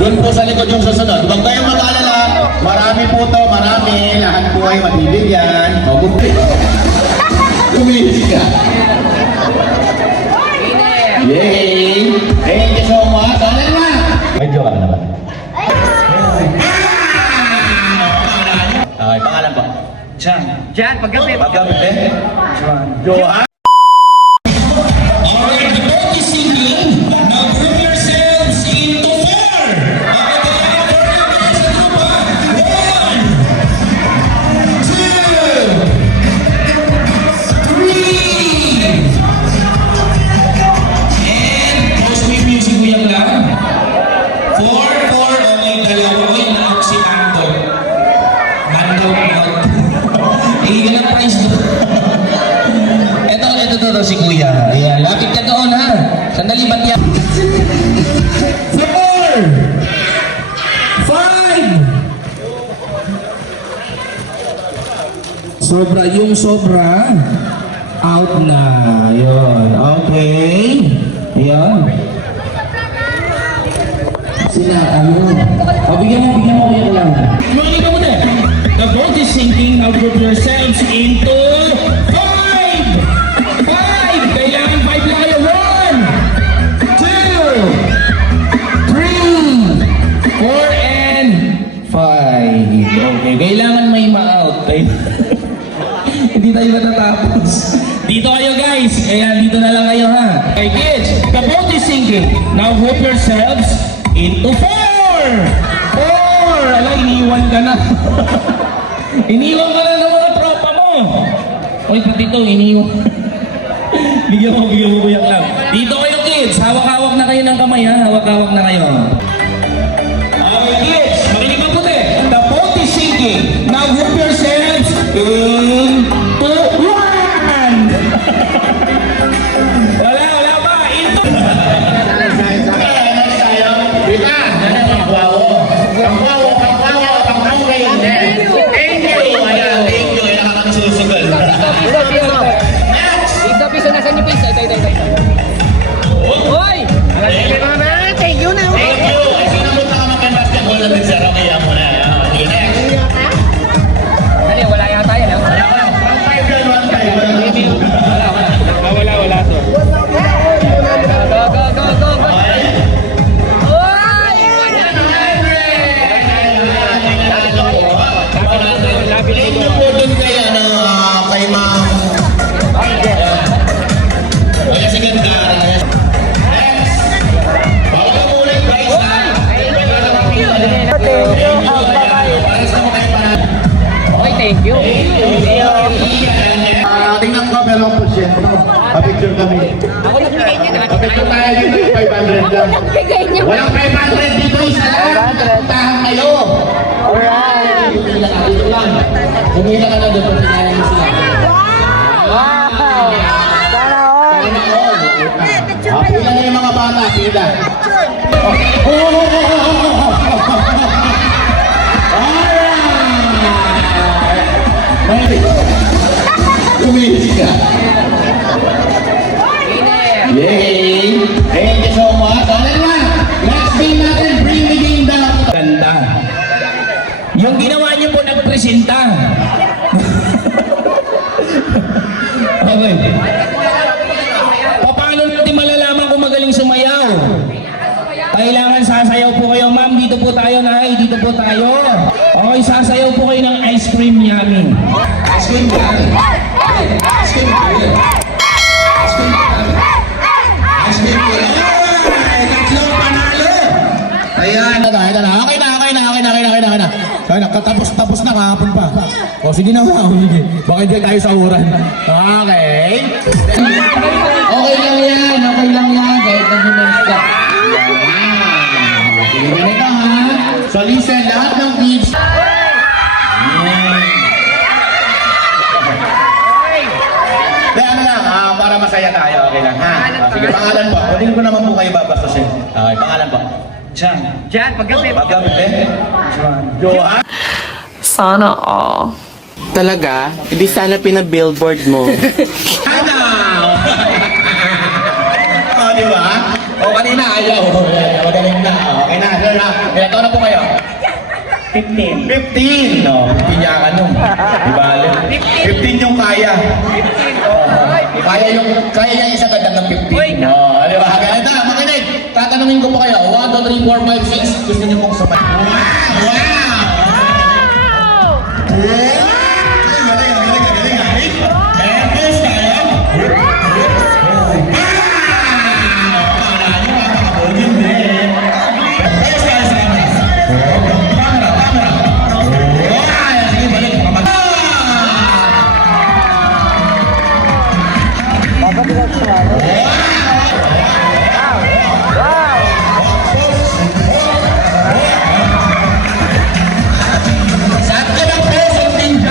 Doon po sa likod yung susunod. Huwag kayong mag-alala. Marami po to, marami. Lahat po ay mabibigyan. O, Kumihis ka. Yay! Thank you so much. Ano naman? Medyo ka na naman. Okay, pangalan po? Jan, paggabi. Paggamit eh? Johan. Alright, the boat is sinking. Now group yourselves into four. Okay, for your guys sa grupo. 1, 2, 3. And post me music ko yung lang. 4, 4. Okay, dalawa ko yung na-out si Mando. Mando out. Iigan ang price doon. Ito si Kuya. Ayan, lapit ka doon ha. Sandali ba't yan? 4, 5. Sobra, yung sobra. Out na. Ayun. Okay. Ayun. Sila, ayun. O, bigyan mo kuya lang. Morning ka muna. The boat is sinking. Now group yourselves into 5. Kailangan 5 lang kayo. 1, 2, 3, 4, and 5. Okay, kailangan may ma-out. Hindi tayo matatapos. Dito kayo guys. Kaya dito na lang kayo ha. Okay kids, the boat is sinking. Now group yourselves into 4. 4. Ala, iniwan ka na. Iniwan ka na ng mga tropa mo. Uy, pati ito, iniwan. Bigyan mo kuya lang. Dito kayo kids, hawak-hawak na kayo ng kamay ha. Hawak-hawak na kayo. Okay kids, makinig ang puti. The boat is sinking. Now group yourselves into 1. Wala pa. Into. Dita, pangwawo kayo. Thank you. Ayan, thank you. Ayan, nakakasusugal. Piso, nasan yung piso? Ito. Hoy! Thank you na. Thank you. Sino mo ka mag-basketball na din sa Rocky mo na. Okay, next. Dali, wala yata yan. Wala to. Go. Hoy! Thank you po dun kay Ma'am. Kasi ganda. Next. Bawal ka muna yung price na. Okay, thank you. Tingnan ko pero ang porsyento. Pa-picture kami. Pa-picture tayo dito yung 500 lang. Walang 500 dito. Isa lang. Tahan kayo. Alright. Dito lang. Humila ka na doon. Pagkakayan mo sila. Wow! Sana all! Pila na yung mga bata. Pila. Alright. Kumihis ka. Yay! Thank you so much. Ano naman? Next game natin, bring the game down. Ganda. Yung ginawa niyo po nagpresenta. Okay. Paano natin malalaman kung magaling sumayaw? Kailangan sasayaw po kayo, ma'am. Dito po tayo, nay. Dito po tayo. Okay, sasayaw po kayo ng ice cream yummy. Ice cream yummy. Ice cream yummy. Ice cream yummy. Ice cream yummy. Ay, tatlong panalo. Ayan. Ito na. Okay na. Tapos na kahapon pa. O, sige na nga. Sige. Baka hindi tayo sa uran. Okay. Okay lang yan. Kahit nag-humans ka. Sige na ka ha. So listen, lahat ng kids. Ano lang, para masaya tayo. Okay lang ha. Sige, pangalan po. Pwede ko naman po kayo babastusin. Okay, pangalan po. Jan, paggabi. Paggamit eh. Johan. Sana all. Talaga? Hindi sana pinabillboard mo. Ano? O, di ba? O, kanina ayaw. Magaling na. Okay na, sir na. Ilan taon na po kayo? 15. 15! No, 15 niya ka nun. Diba? 15 yung kaya. 15. Kaya niya isa ganda ng 15. No, di ba? Ganito, makinig. Tatanungin ko pa kayo. 1, 2, 3, 4, 5, 6. Gusto niyo pong sumay. Wow! Sakto ng present ninja!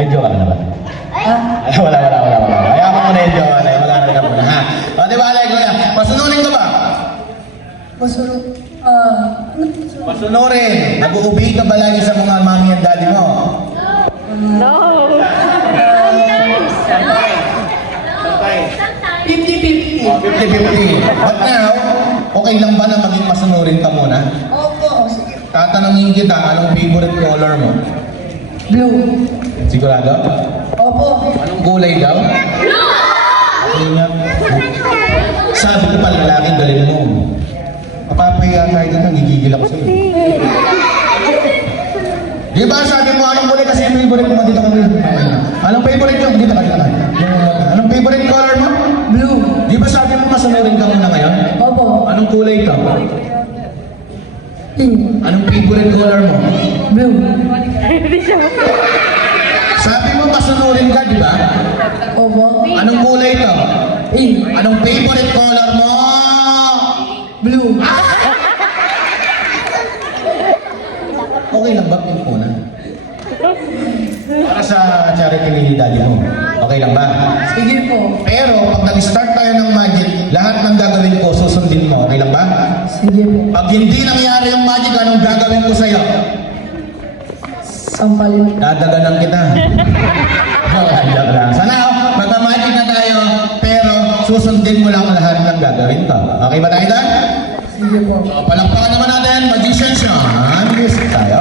May jowa ka na ba? Ay, wala. Ayaw mo muna yung jowa na yun. Wala na muna, ha? O, di ba, Alay, kuya? Masunurin ka ba? Masunurin. Nag-uubi ka ba lagi sa mga mami at daddy mo? No. 50-50. Oh, 50-50. But now, okay lang ba na maging masunurin ka muna? Opo, sige. Tatanungin kita, anong favorite color mo? Blue. Sigurado? Opo. Anong kulay daw? Ano nga? Sabi ko pala lalaking dalhin mo. Mapapahiya tayo doon, nagigigil ako sa'yo. Di ba sabi mo anong kulay kasi yung favorite mo dito kami? Anong favorite mo? Dito ka dito. Anong favorite color mo? Blue. Di ba sabi mo masunurin ka muna ngayon? Opo. Anong kulay ito? Pink. Anong favorite color mo? Blue. Sabi mo masunurin ka, di ba? Opo. Anong kulay ito? Pink. Anong favorite color mo? Blue. Okay lang ba pink muna? Para sa charity ni daddy mo. Okay lang ba? Sige po. Pero pag nag-start tayo ng magic, lahat ng gagawin ko susundin mo. Okay lang ba? Sige po. Pag hindi nangyari yung magic, anong gagawin ko sa'yo? Sampal. Dadaganan kita. Joke lang. Sana magmamagic na tayo, pero susundin mo lang lahat ng gagawin ko. Okay ba tayo doon? Sige po. So, palakpakan naman natin, Magician Sean. Music tayo.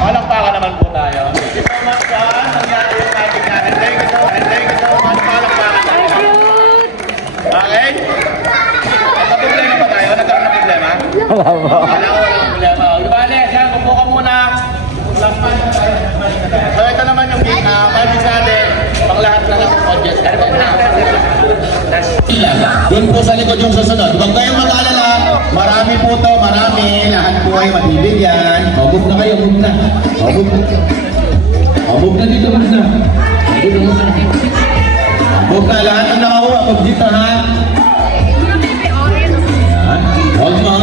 Palakpakan naman po tayo. Thank you so much, Sean. Nangyari yung magic natin. Thank you so much. Palakpakan tayo. Okay? Nagka-problema ba tayo? Nagkaroon ng problema? Wala po. Wala ko walang problema. Ibale, siya, upo ka muna. So ito naman yung magic natin. Pang lahat na ng audience. Doon po sa likod yung susunod. Huwag kayong mag-alala. Marami po to, marami. Lahat po ay mabibigyan. Move na kayo, move na. Move na dito, move na. Move na, lahat ng nakakuha. Move dito, ha? Yan. Hold mo.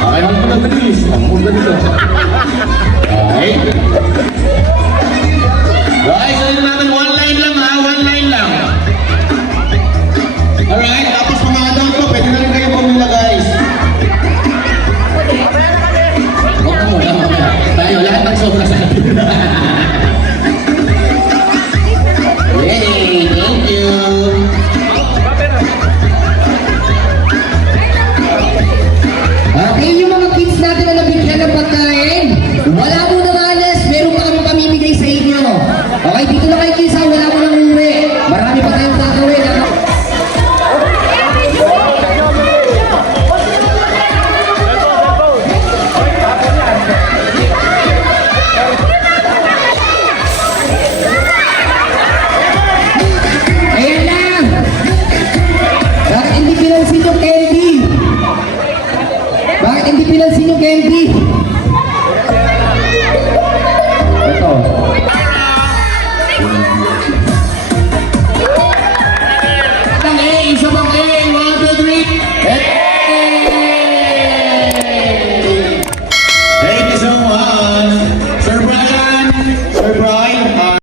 Okay, hold mo na bilis. Move na dito. Okay. Guys, sabihin natin, one line lang, ha? One line lang. Alright, tapos mga adult ko, pwede na rin kayo pumila, guys. Tayo, lahat ng sobra sa atin. Yay! Thank you! Okay, yung mga kids natin na nabigyan ng pagkain. Wala mo na malas, meron pa kami pamimigay sa inyo. Okay, dito na kayo kids, ha? Wala mo nang uwi. Marami pa tayong gagawin. Ayan lang. Bakit hindi pinansin yung candy? Bakit hindi pinansin yung candy? Ito.